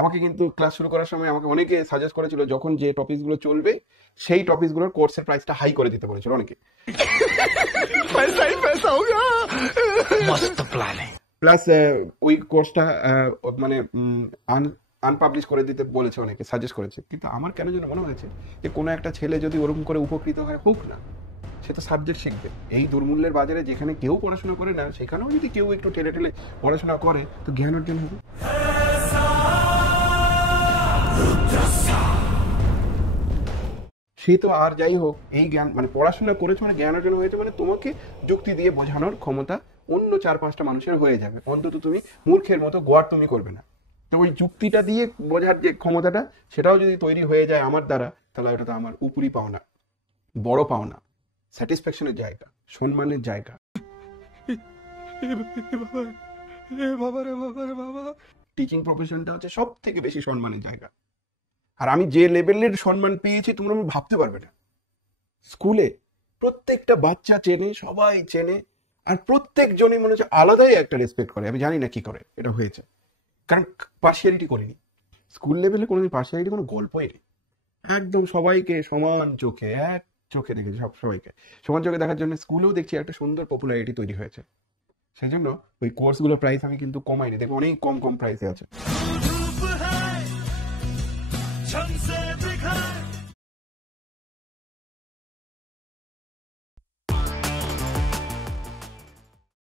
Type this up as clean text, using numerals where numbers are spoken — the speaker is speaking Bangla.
আমাকে কিন্তু ক্লাস শুরু করার সময় আমাকে অনেকে সাজেস্ট করেছিল যখন যে টপিকসগুলো চলবে সেই টপিকসগুলোর কোর্সের প্রাইসটা হাই করে দিতে বলেছিল অনেকে। প্লাস ওই কোর্সটা মানে আনপাবলিশ করে দিতে বলেছে, অনেকে সাজেস্ট করেছে। কিন্তু আমার কেন যেন মনে হয়েছে যে কোনো একটা ছেলে যদি ওরকম করে উপকৃত হয়, হোক না, সে তো সাবজেক্ট শিখবে। এই দুর্মূল্যের বাজারে যেখানে কেউ পড়াশোনা করে না, সেখানেও যদি কেউ একটু ঠেলে ঠেলে পড়াশোনা করে তো জ্ঞান অর্জন হবে। সে তো আর যাই হোক, এই জ্ঞান মানে পড়াশোনা করেছে মানে জ্ঞান অর্জন হয়েছে মানে তোমাকে যুক্তি দিয়ে বোঝানোর ক্ষমতা অন্য 4-5টা মানুষের হয়ে যাবে। অন্তত তুমি মূর্খের মতো গোয়ার তুমি করবে না। তো ওই যুক্তিটা দিয়ে বোঝার যে ক্ষমতাটা, সেটাও যদি তৈরি হয়ে যায় আমার দ্বারা, তাহলে ওটা তো আমার উপরি পাওনা, বড় পাওনা, স্যাটিসফ্যাকশনের জায়গা, সম্মানের জায়গা। টিচিং প্রফেশনটা হচ্ছে সব থেকে বেশি সম্মানের জায়গা। আর আমি যে লেভেলের সম্মান পেয়েছি তোমরা ভাবতে পারবে না। স্কুলে প্রত্যেকটা বাচ্চা চেনে, সবাই চেনে, আর প্রত্যেকজনই মনে হচ্ছে আলাদাই একটা রেসপেক্ট করে। আমি জানি না কি করে এটা হয়েছে, কারণ পার্সিয়ালিটি করিনি স্কুল লেভেলে, কোনোদিন পার্সিয়ালিটি কোনো গল্পই নেই। একদম সবাইকে সমান চোখে, এক চোখে দেখেছি, সবাইকে সমান চোখে দেখার জন্য স্কুলেও দেখছি একটা সুন্দর পপুলারিটি তৈরি হয়েছে। সেই জন্য ওই কোর্সগুলোর প্রাইস আমি কিন্তু কমাইনি, দেখো অনেক কম প্রাইসে আছে।